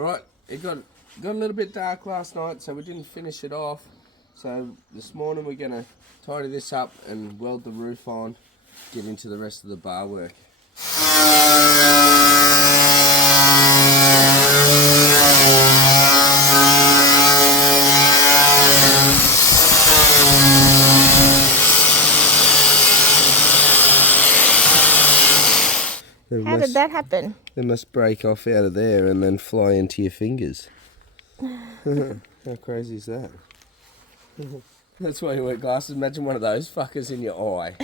Right, it got a little bit dark last night, so we didn't finish it off. So this morning we're going to tidy this up and weld the roof on, get into the rest of the bar work. How did that happen? They must break off out of there and then fly into your fingers. How crazy is that? That's why you wear glasses. Imagine one of those fuckers in your eye.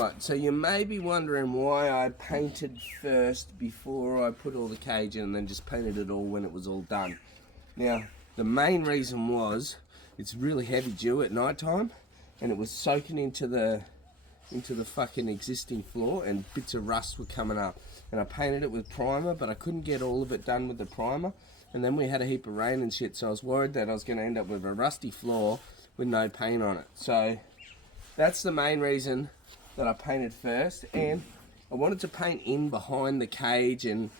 Right, so you may be wondering why I painted first before I put all the cage in and then just painted it all when it was all done. Now, the main reason was it's really heavy dew at night time and it was soaking into the fucking existing floor and bits of rust were coming up. And I painted it with primer, but I couldn't get all of it done with the primer. And then we had a heap of rain and shit, so I was worried that I was going to end up with a rusty floor with no paint on it. So that's the main reason that I painted first. And I wanted to paint in behind the cage, and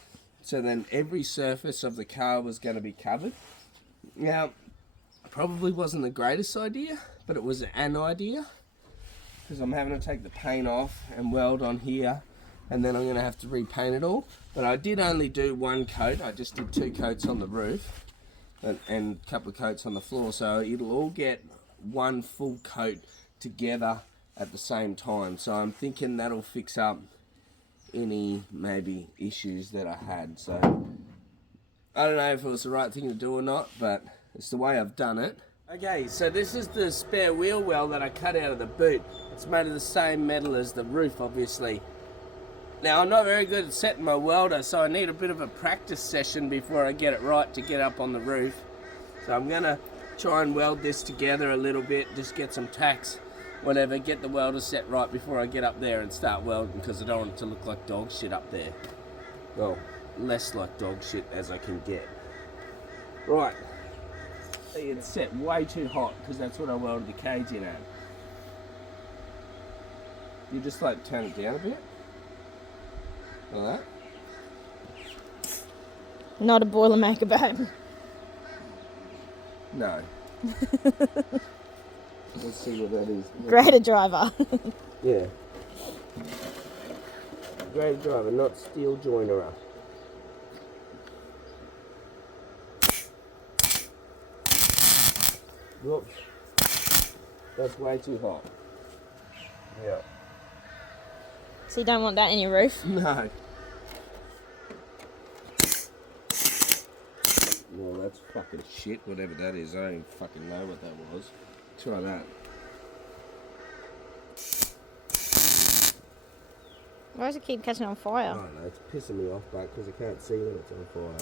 so then every surface of the car was going to be covered. Now, probably wasn't the greatest idea, but it was an idea, because I'm having to take the paint off and weld on here, and then I'm going to have to repaint it all. But I did only do one coat. I just did 2 coats on the roof and a couple of coats on the floor, so it'll all get one full coat together at the same time. So I'm thinking that'll fix up any maybe issues that I had. So I don't know if it was the right thing to do or not, but it's the way I've done it. Okay, so this is the spare wheel well that I cut out of the boot. It's made of the same metal as the roof, obviously. Now, I'm not very good at setting my welder, so I need a bit of a practice session before I get it right to get up on the roof. So I'm going to try and weld this together a little bit, just get some tacks, whatever, get the welder set right before I get up there and start welding, because I don't want it to look like dog shit up there. Well, less like dog shit as I can get. Right. It's set way too hot, because that's what I welded the cage in at. You just like turn it down a bit. Like that. Not a Boilermaker, babe. No. Let's see what that is. Grader driver. Yeah. Grader driver, not steel joinerer. Whoops. That's way too hot. Yeah. So you don't want that in your roof? No. Well, that's fucking shit, whatever that is. I don't even fucking know what that was. Try that. Why does it keep catching on fire? I don't know, it's pissing me off, but because I can't see when it's on fire.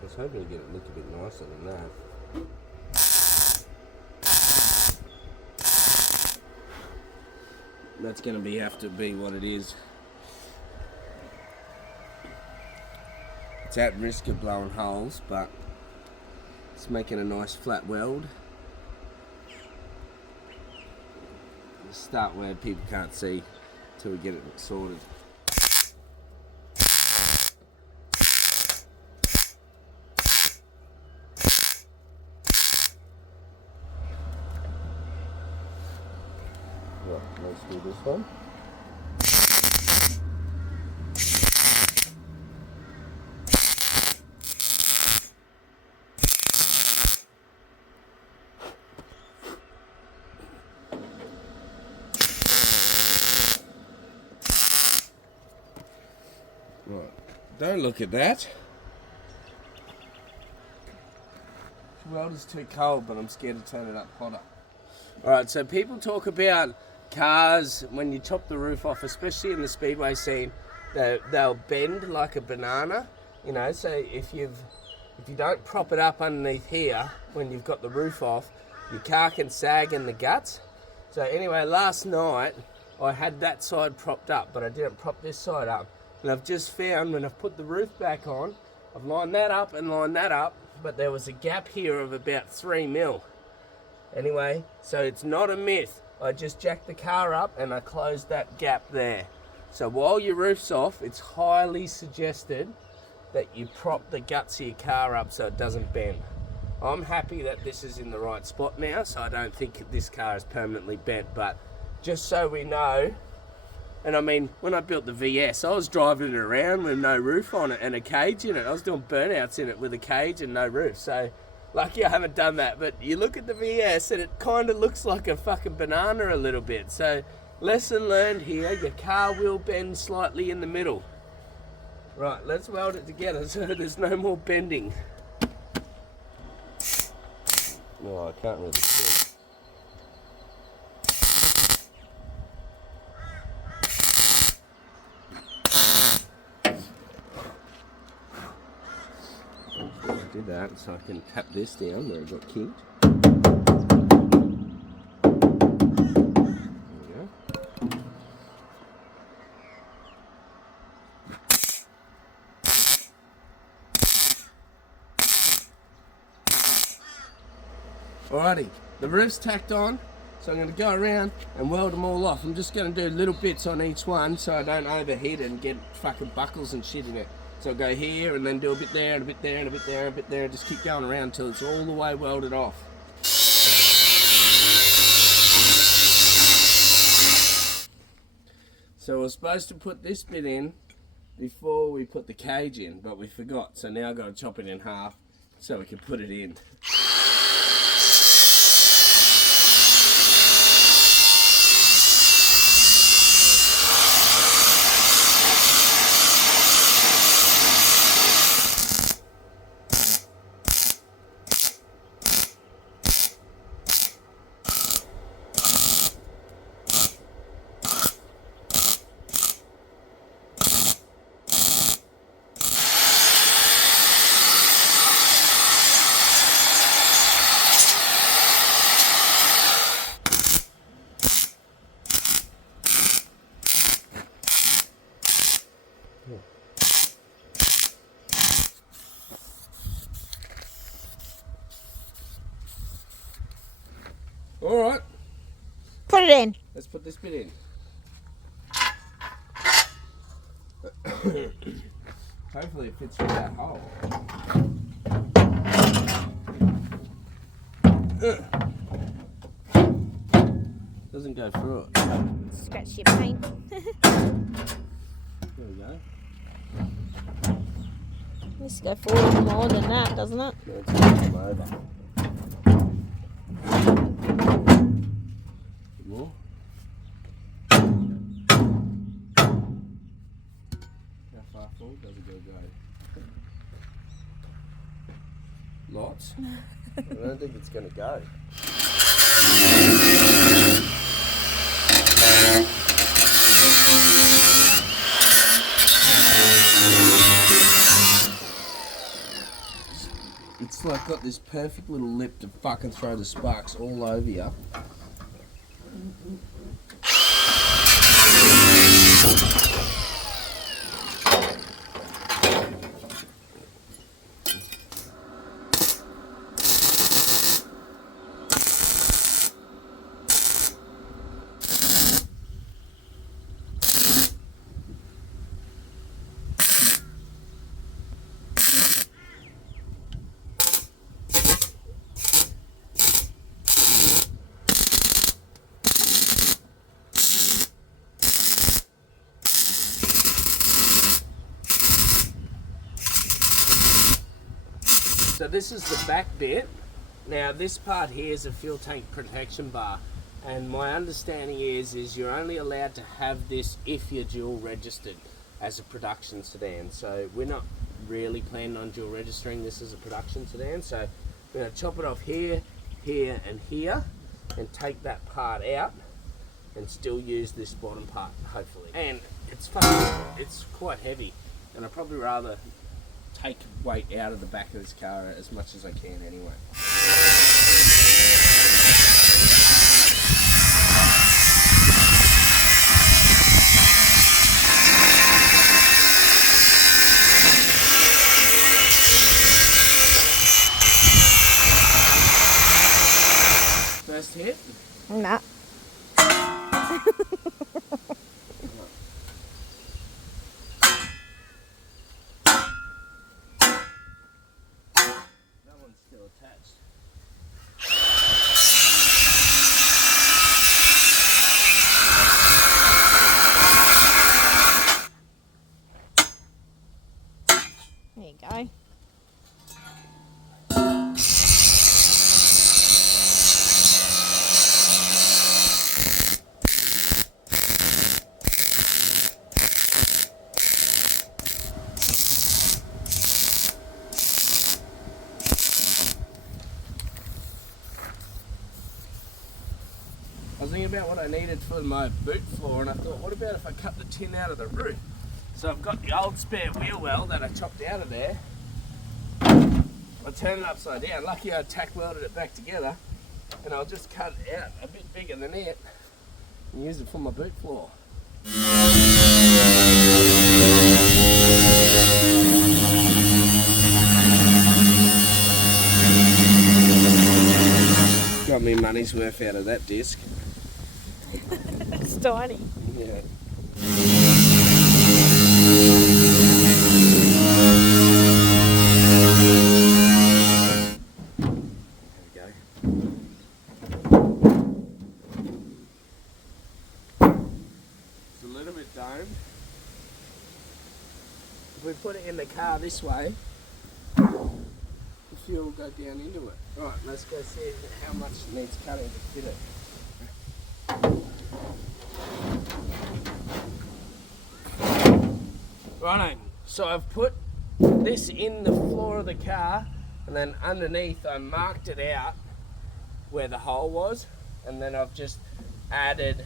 I was hoping to get it look a bit nicer than that. That's going to have to be what it is. It's at risk of blowing holes, but it's making a nice flat weld. Start where people can't see till we get it sorted. Right, let's do this one. Right, don't look at that. The welder's too cold, but I'm scared to turn it up hotter. Alright, so people talk about cars, when you chop the roof off, especially in the speedway scene, they'll bend like a banana, you know, so if you don't prop it up underneath here when you've got the roof off, your car can sag in the guts. So anyway, last night I had that side propped up, but I didn't prop this side up. And I've just found when I've put the roof back on, I've lined that up and lined that up, but there was a gap here of about 3 mil. Anyway, so it's not a myth. I just jacked the car up and I closed that gap there. So while your roof's off, it's highly suggested that you prop the guts of your car up so it doesn't bend. I'm happy that this is in the right spot now, so I don't think this car is permanently bent, but just so we know, and I mean, when I built the VS, I was driving it around with no roof on it and a cage in it. I was doing burnouts in it with a cage and no roof, so lucky I haven't done that. But you look at the VS and it kind of looks like a fucking banana a little bit, so lesson learned here, your car will bend slightly in the middle. Right, let's weld it together so there's no more bending. No, I can't really see. I did that so I can tap this down where it got kinked. Alrighty, the roof's tacked on, so I'm going to go around and weld them all off. I'm just going to do little bits on each one so I don't overheat and get fucking buckles and shit in it. So I'll go here and then do a bit there and a bit there and a bit there and a bit there and just keep going around until it's all the way welded off. So we're supposed to put this bit in before we put the cage in, but we forgot. So now I've got to chop it in half so we can put it in. Alright. Put it in. Let's put this bit in. Hopefully it fits through that hole. Doesn't go through it. Scratch your paint. There we go. This go forward more than that, doesn't it? No, it's going to come over. More. How far forward does it go? Lots. I don't think it's going to go. It's like got this perfect little lip to fucking throw the sparks all over you. So this is the back bit. Now this part here is a fuel tank protection bar, and my understanding is you're only allowed to have this if you're dual registered as a production sedan. So we're not really planning on dual registering this as a production sedan, so we're going to chop it off here, here and here and take that part out and still use this bottom part, hopefully. And it's quite heavy, and I'd probably rather take weight out of the back of this car as much as I can anyway. That's it. Nah. That one's still attached. There you go. I was thinking about what I needed for my boot floor, and I thought, what about if I cut the tin out of the roof? So I've got the old spare wheel well that I chopped out of there. I turned it upside down. Lucky I tack welded it back together, and I'll just cut it out a bit bigger than it and use it for my boot floor. Got me money's worth out of that disc. It's tiny. Yeah. There we go. It's a little bit domed. If we put it in the car this way, the fuel will go down into it. Right, let's go see how much needs cutting to fit it. Righto, so I've put this in the floor of the car, and then underneath I marked it out where the hole was, and then I've just added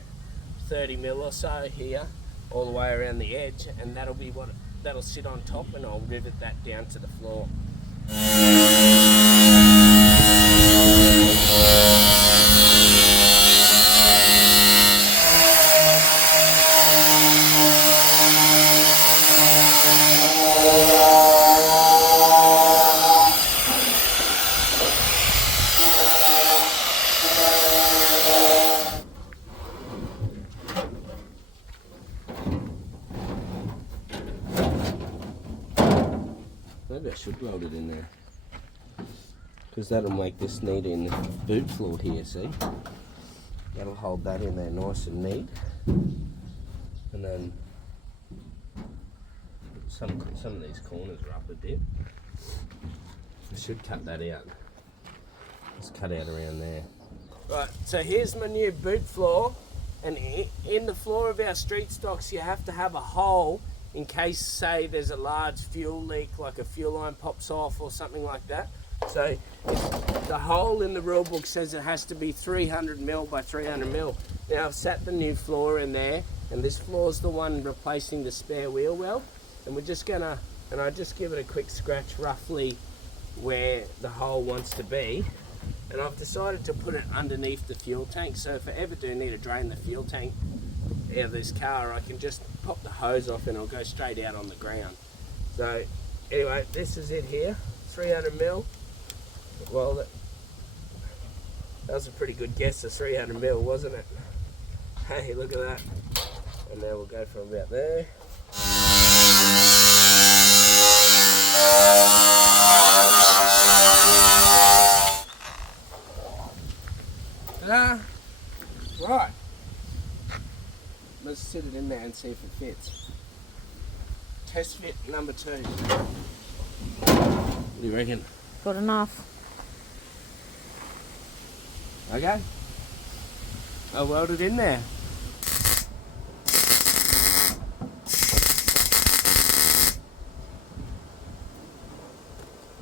30 mil or so here all the way around the edge, and that'll be what that'll sit on top, and I'll rivet that down to the floor. Maybe I should weld it in there, because that'll make this neat in the boot floor here, see? That'll hold that in there nice and neat. And then some of these corners are up a bit. I should cut that out. Let's cut out around there. Right, so here's my new boot floor, and in the floor of our street stocks you have to have a hole in case, say, there's a large fuel leak, like a fuel line pops off or something like that. So the hole in the rule book says it has to be 300 mil by 300 mil. Now I've set the new floor in there, and this floor is the one replacing the spare wheel well, and we're just gonna, and I just give it a quick scratch roughly where the hole wants to be, and I've decided to put it underneath the fuel tank, so if I ever do need to drain the fuel tank out of this car, I can just pop the hose off and it'll go straight out on the ground. So anyway, this is it here, 300 mil. Well, that was a pretty good guess of 300 mil, wasn't it? Hey, look at that. And now we'll go from about there. Ta-da! Right. Let's sit it in there and see if it fits. Test fit number 2. What do you reckon? Good enough. Okay. I'll weld it in there.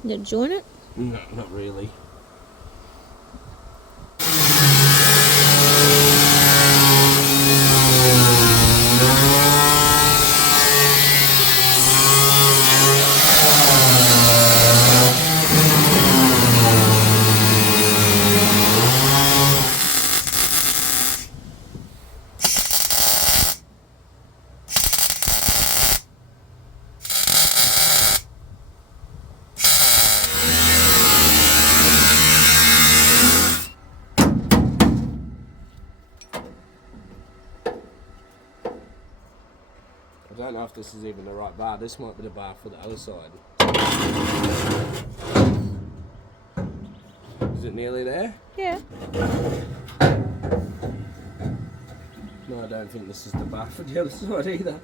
You join it? No, not really. this is even the right bar. This might be the bar for the other side. Is it nearly there? Yeah. No, I don't think this is the bar for the other side either.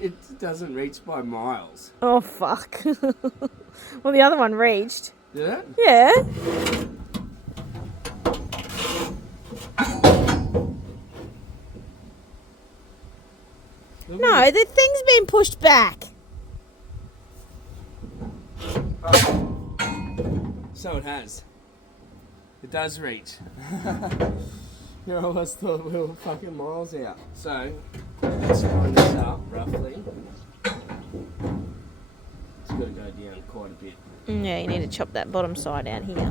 It doesn't reach by miles. Oh, fuck. Well, the other one reached. Did it? Yeah. No, the thing's been pushed back. Oh. So it has. It does reach. You know, I almost thought we were fucking miles out. So, let's line this up roughly. It's got to go down quite a bit. Yeah, you need to chop that bottom side out here.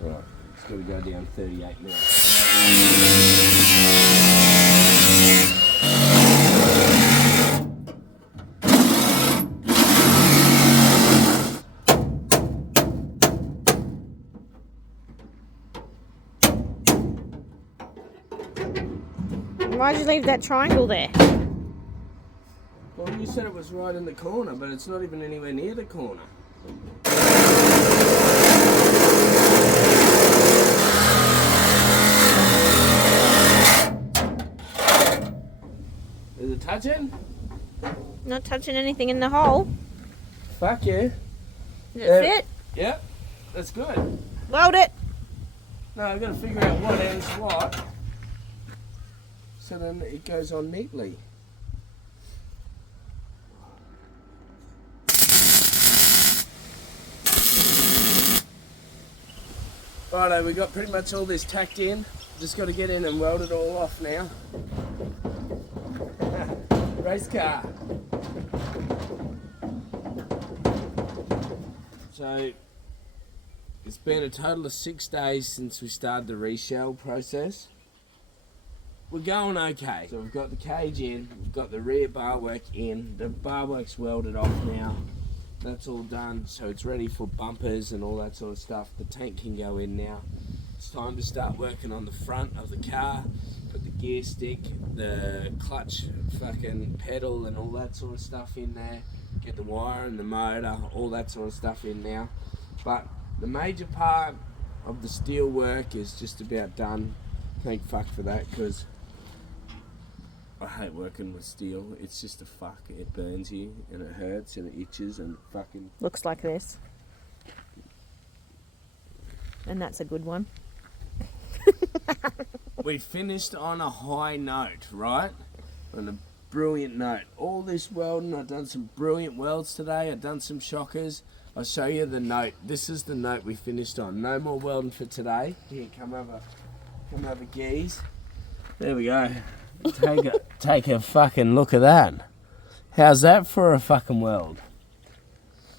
Right, it's got to go down 38 mil. Why'd you leave that triangle there? Well, you said it was right in the corner, but it's not even anywhere near the corner. Is it touching? Not touching anything in the hole. Fuck yeah. Does it fit? Yep, that's good. Weld it. No, I've got to figure out what ends what, so then it goes on neatly. Righto, we got pretty much all this tacked in. Just got to get in and weld it all off now. Race car. So, it's been a total of 6 days since we started the reshell process. We're going okay. So we've got the cage in, we've got the rear bar work in, the bar work's welded off now. That's all done, so it's ready for bumpers and all that sort of stuff. The tank can go in now. It's time to start working on the front of the car, put the gear stick, the clutch fucking pedal and all that sort of stuff in there. Get the wire and the motor, all that sort of stuff in now. But the major part of the steel work is just about done. Thank fuck for that, because I hate working with steel. It's just a fuck. It burns you and it hurts and it itches and fucking... Looks like this. And that's a good one. We finished on a high note, right? On a brilliant note. All this welding, I've done some brilliant welds today. I've done some shockers. I'll show you the note. This is the note we finished on. No more welding for today. Here, come have a gaze. There we go. Take a fucking look at that. How's that for a fucking weld?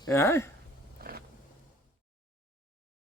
You know?